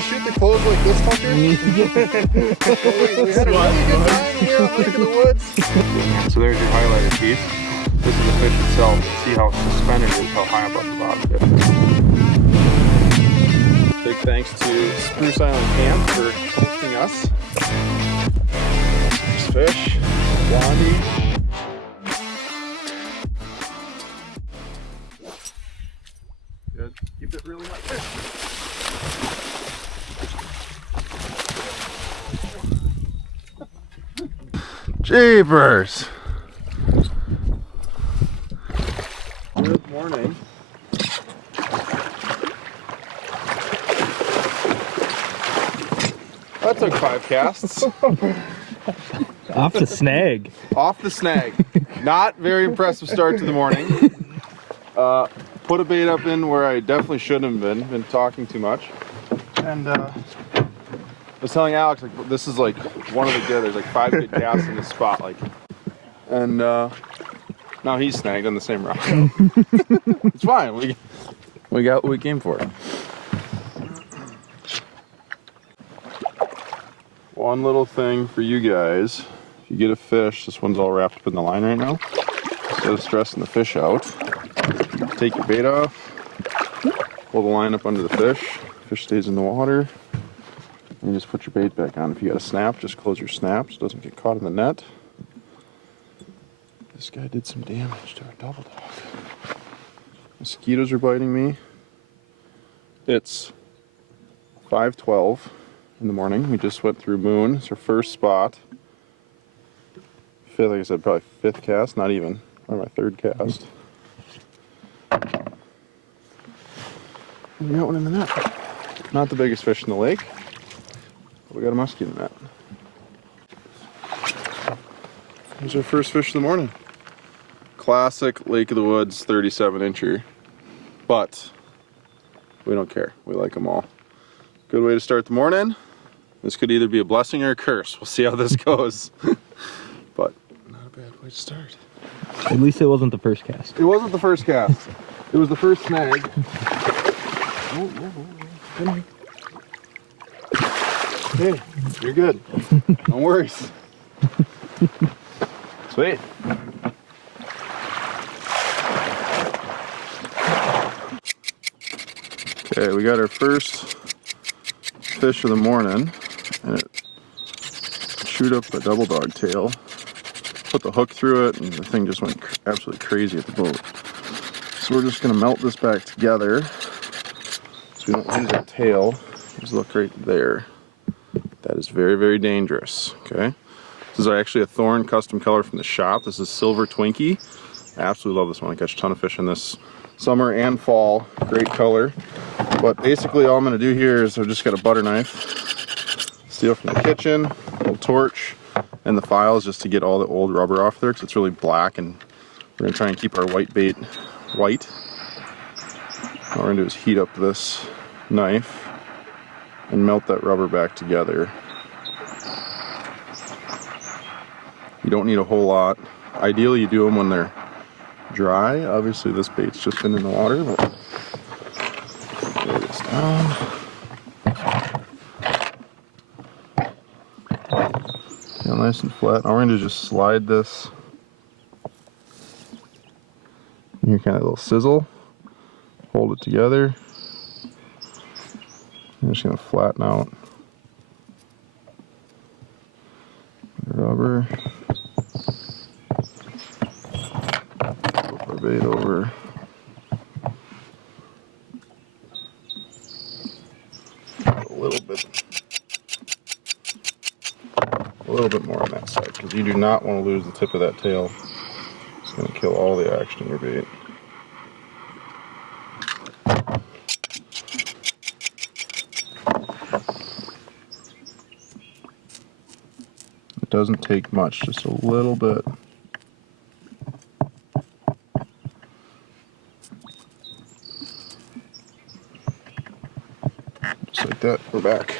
we shoot the clothes like this, Tucker? we had a really good time here on Lake of the Woods. So there's your highlighter piece. This is the fish itself. See how suspended it is, how high above the bottom it is. Big thanks to Spruce Island Camp for hosting us. There's fish, blondie. Good. Keep it really hot fish. Jeepers! Good morning. That took 5 casts. Off the snag. Off the snag. Not very impressive start to the morning. Put a bait up in where I definitely shouldn't have been talking too much. And I was telling Alex, like, this is like one of the good, there's like 5 good casts in this spot, like, and now he's snagged on the same rock. It's fine, we got what we came for. One little thing for you guys, if you get a fish, this one's all wrapped up in the line right now, instead of stressing the fish out, take your bait off, pull the line up under the fish stays in the water, and you just put your bait back on. If you got a snap, just close your snap so it doesn't get caught in the net. This guy did some damage to our double dog. Mosquitoes are biting me. It's 5:12 in the morning. We just went through Moon. It's our first spot. Fifth, like I said, probably 5th cast, not even, or my 3rd cast. We got one in the net. Not the biggest fish in the lake, but we got a muskie in the net. Here's our first fish of the morning. Classic Lake of the Woods 37-incher, but we don't care. We like them all. Good way to start the morning. This could either be a blessing or a curse. We'll see how this goes. But not a bad way to start. At least it wasn't the first cast. It wasn't the first cast. It was the first snag. Hey, you're good. No worries. Sweet. Okay, we got our first fish of the morning, and it chewed up the double dog tail. Put the hook through it, and the thing just went absolutely crazy at the boat. So we're just gonna melt this back together so we don't lose that tail. Just look right there. That is very, very dangerous, okay? This is actually a Thorne custom color from the shop. This is Silver Twinkie. I absolutely love this one. I catch a ton of fish in this summer and fall. Great color. But basically all I'm gonna do here is I've just got a butter knife, steal from the kitchen, a little torch, and the files just to get all the old rubber off there because it's really black, and we're gonna try and keep our white bait white. All we're gonna do is heat up this knife and melt that rubber back together. You don't need a whole lot. Ideally you do them when they're dry. Obviously this bait's just been in the water, but lay this down. Yeah, nice and flat. Now we're going to just slide this. Here, kind of a little sizzle. Hold it together. I'm just going to flatten out the rubber. Flip our bait over. A little bit more on that side, because you do not want to lose the tip of that tail. It's going to kill all the action in your bait. It doesn't take much, just a little bit. Just like that, we're back.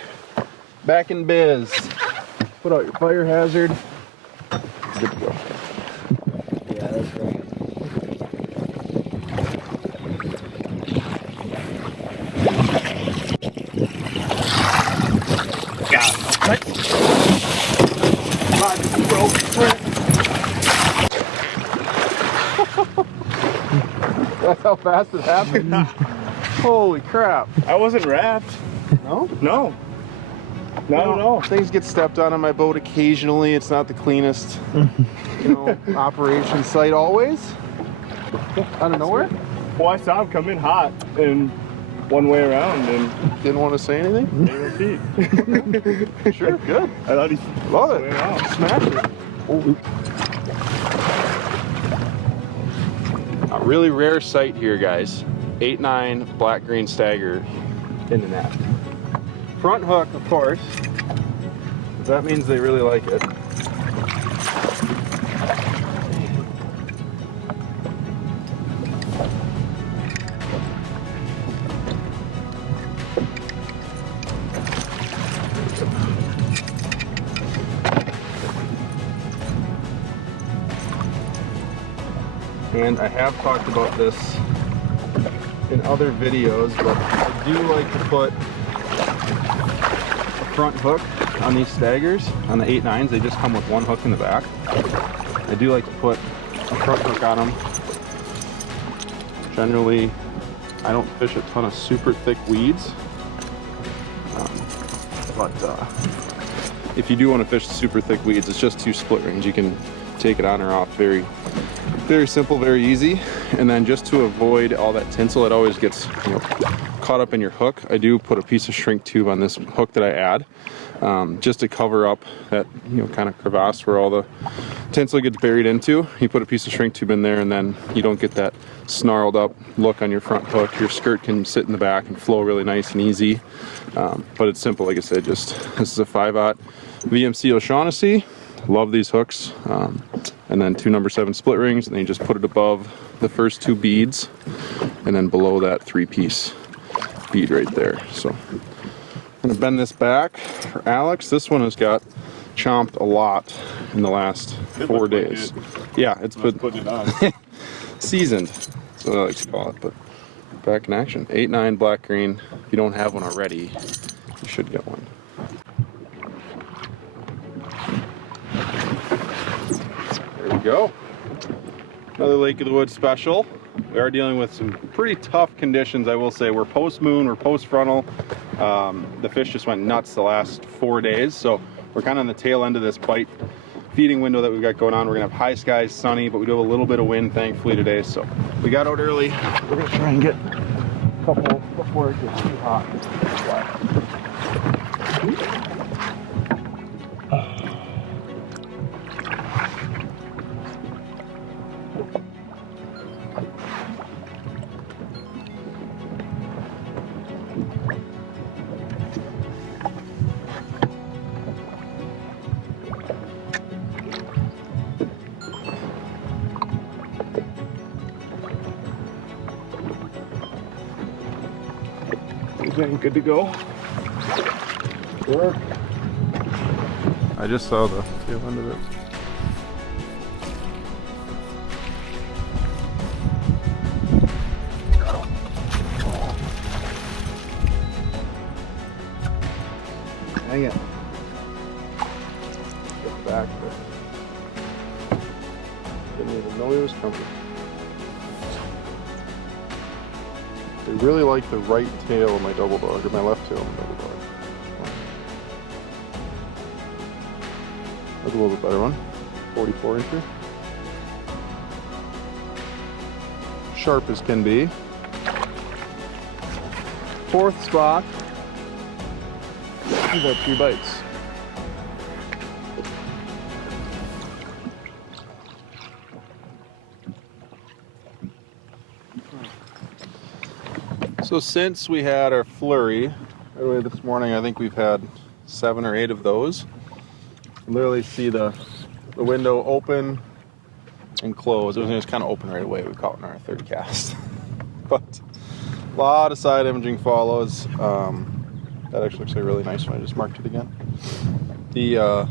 Back in biz. Put out your fire hazard. Good to go. Yeah, that's right. That's how fast it happened. Holy crap. I wasn't wrapped. No? No. Not at all. Things get stepped on my boat occasionally. It's not the cleanest, operation site always. Out of nowhere? Well, I saw him come in hot and one way around and Didn't want to say anything? made him feet. Sure, good. I thought he Love it. went out. Smash it. A really rare sight here, guys. 8-9 black-green stagger in the net. Front hook, of course. That means they really like it. And I have talked about this in other videos, but I do like to put a front hook on these staggers. On the 8-9s, they just come with one hook in the back. I do like to put a front hook on them. Generally, I don't fish a ton of super thick weeds, but if you do want to fish the super thick weeds, it's just 2 split rings. You can take it on or off very simple, very easy. And then just to avoid all that tinsel that always gets caught up in your hook, I do put a piece of shrink tube on this hook that I add, just to cover up that kind of crevasse where all the tinsel gets buried into. You put a piece of shrink tube in there, and then you don't get that snarled up look on your front hook. Your skirt can sit in the back and flow really nice and easy. But it's simple, like I said. This is a 5/0 VMC O'Shaughnessy. Love these hooks. And then 2 number 7 split rings, and then you just put it above the first 2 beads, and then below that 3-piece bead right there. So I'm gonna bend this back for Alex. This one has got chomped a lot in the last 4 days. Yeah, it's been Putting it on. seasoned. That's what I like to call it. But back in action. 8-9 black green. If you don't have one already, you should get one. There we go. Another Lake of the Woods special. We are dealing with some pretty tough conditions, I will say. We're post-moon, we're post-frontal. The fish just went nuts the last 4 days, so we're kind of on the tail end of this bite feeding window that we've got going on. We're gonna have high skies, sunny, but we do have a little bit of wind, thankfully, today. So we got out early. We're gonna try and get a couple before it gets too hot. Okay, good to go. Work. I just saw the tail end of it. Hang it. Get back there. Didn't even know he was coming. I really like the right tail of my double dog, or my left tail of my double dog. That's a little bit better one. 44 incher. Sharp as can be. 4th spot. We've got 3 bites. So since we had our flurry earlier this morning, I think we've had 7 or 8 of those. You literally see the window open and close. It was kind of open right away. We caught in our 3rd cast. But a lot of side imaging follows. That actually looks like a really nice one. I just marked it again. The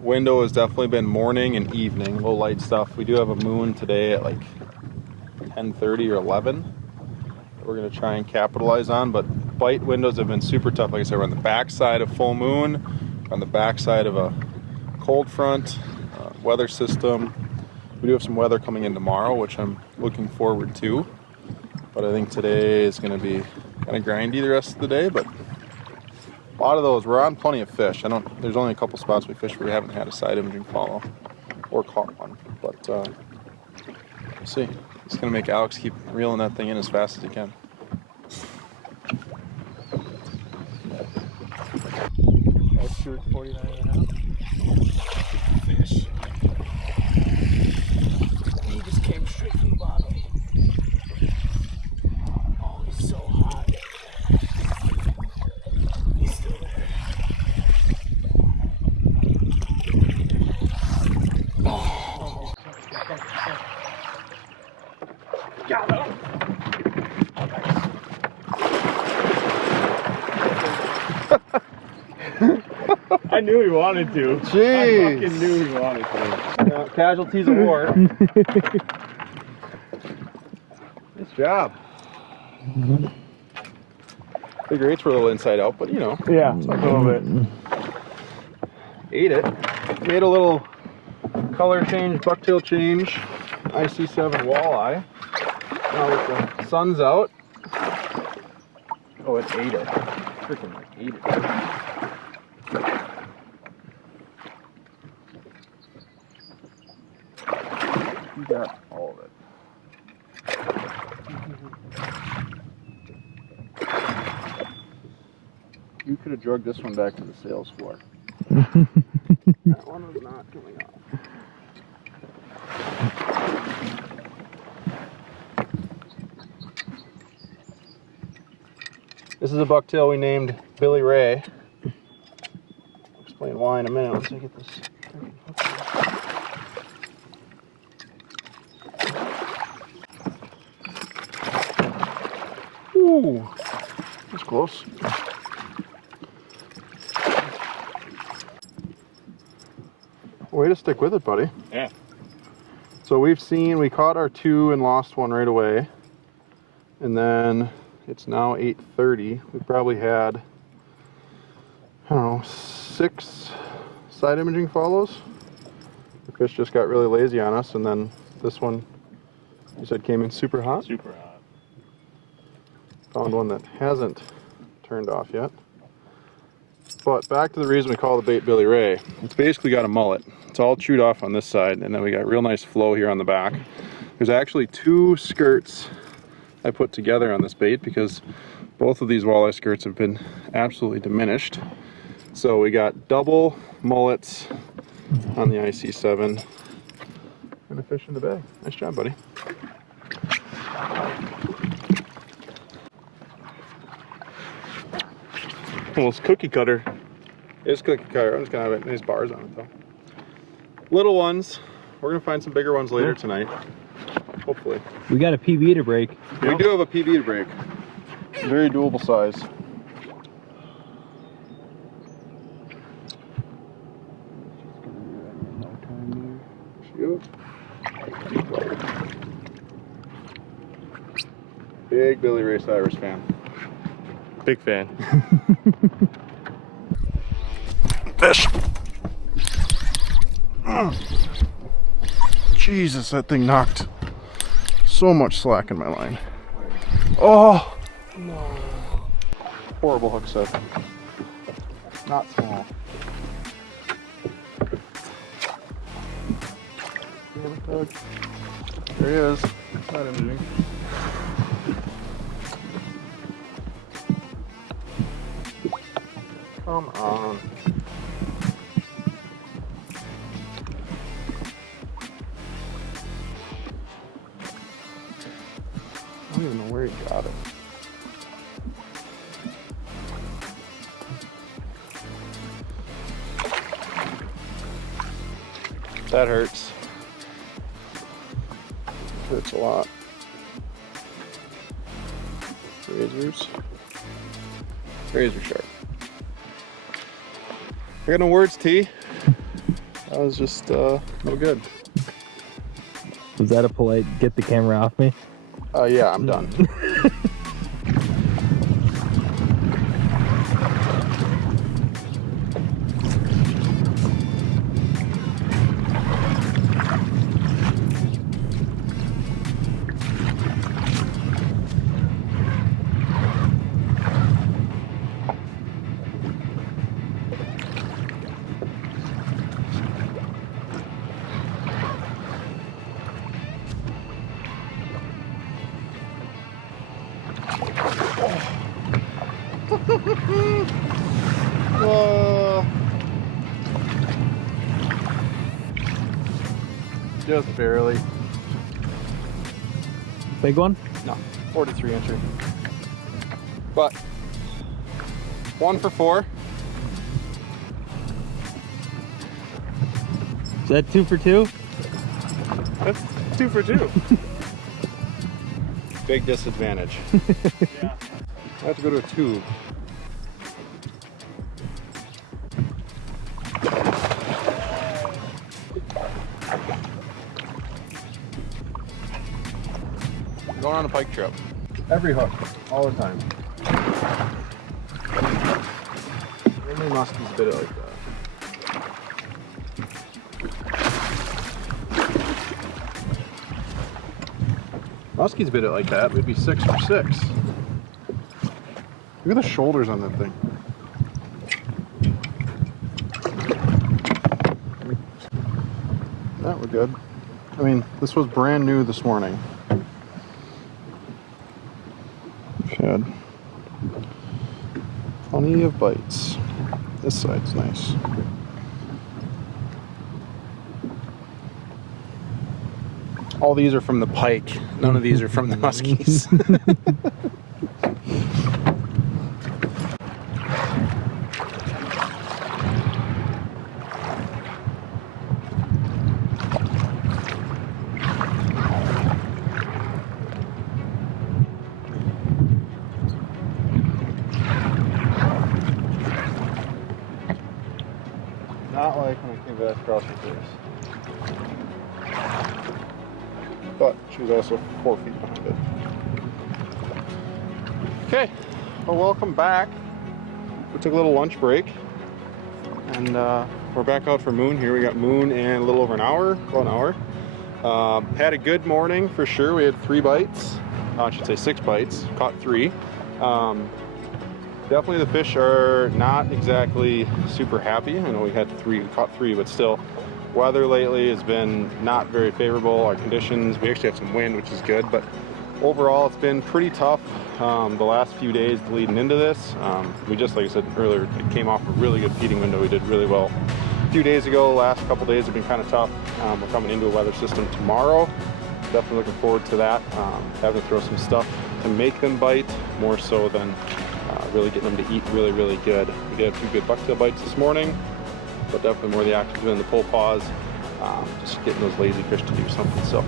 window has definitely been morning and evening, low light stuff. We do have a moon today at like 10:30 or 11. We're going to try and capitalize on, but bite windows have been super tough. Like I said, we're on the back side of full moon. on the backside of a cold front, weather system. We do have some weather coming in tomorrow, which I'm looking forward to. But I think today is going to be kind of grindy the rest of the day. But a lot of those, we're on plenty of fish. There's only a couple spots we fished where we haven't had a side imaging follow or caught one. But we'll see. It's going to make Alex keep reeling that thing in as fast as he can. That's 49.5. Fish. He just came straight from the bottom. Oh, he's so hot. He's still there. Oh. Got him. I knew he wanted to. Jeez. I fucking knew he wanted to. Casualties of war. Nice job. Figure eight's were a little inside out, but you know. Yeah, a little bit. Ate it. Made a little color change, bucktail change, IC7 walleye. Now that the sun's out. Oh, it ate it. Freaking ate it. You got all of it. You could have drugged this one back to the sales floor. That one was not coming off. This is a bucktail we named Billy Ray. I'll explain why in a minute once I get this freaking hook on. Ooh, that's close. Way to stick with it, buddy. Yeah. So we caught our 2 and lost one right away. And then it's now 8:30. We probably had, I don't know, 6 side imaging follows. The fish just got really lazy on us, and then this one, you said, came in super hot? Super hot. Found one that hasn't turned off yet. But back to the reason we call the bait Billy Ray. It's basically got a mullet. It's all chewed off on this side, and then we got real nice flow here on the back. There's actually 2 skirts I put together on this bait because both of these walleye skirts have been absolutely diminished. So we got double mullets on the IC7 and a fish in the bag. Nice job, buddy. Well, it's cookie cutter. It's cookie cutter. I'm just gonna have nice bars on it though. Little ones. We're gonna find some bigger ones later tonight. Hopefully. We got a PB to break. We do have a PB to break. Very doable size. Shoot. Big Billy Ray Cyrus fan. Big fan. Fish. Jesus, that thing knocked so much slack in my line. Oh! No. Horrible hook set. Not small. Damn it, Doug. There he is. Not imaging. Come on. I don't even know where he got it. That hurts. Hurts a lot. Razors. Razor sharp. I got no words, T. That was just no good. Was that a polite get the camera off me? Yeah, I'm done. Just barely. Big one? No, 43 incher. But 1 for 4. Is that 2 for 2? That's 2 for 2. Big disadvantage. Yeah. I have to go to a tube. Going on a pike trip. Every hook, all the time. Only muskies bit it like that. Muskies bit it like that, we'd be 6 for 6. Look at the shoulders on that thing. That we're good. I mean, this was brand new this morning. Had plenty of bites. This side's nice. All these are from the pike. None of these are from the muskies. Not like when I came back across the face. But she was also 4 feet behind it. Okay, well, welcome back. We took a little lunch break, and we're back out for moon here. We got moon in a little over an hour, about an hour. Had a good morning for sure. We had 3 bites. I should say 6 bites. Caught 3. Definitely the fish are not exactly super happy. I know we caught 3, but still, weather lately has been not very favorable. Our conditions, we actually have some wind, which is good, but overall it's been pretty tough the last few days leading into this. We just, like I said earlier, it came off a really good feeding window. We did really well a few days ago. Last couple days have been kind of tough. We're coming into a weather system tomorrow. Definitely looking forward to that. Having to throw some stuff to make them bite, more so than really getting them to eat really, really good. We did have 2 good bucktail bites this morning, but definitely more the active in the pull pause, just getting those lazy fish to do something. So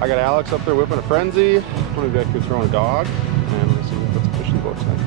I got Alex up there whipping a frenzy. I'm gonna be back here throwing a dog, and we'll see what puts a fish in the boat tonight.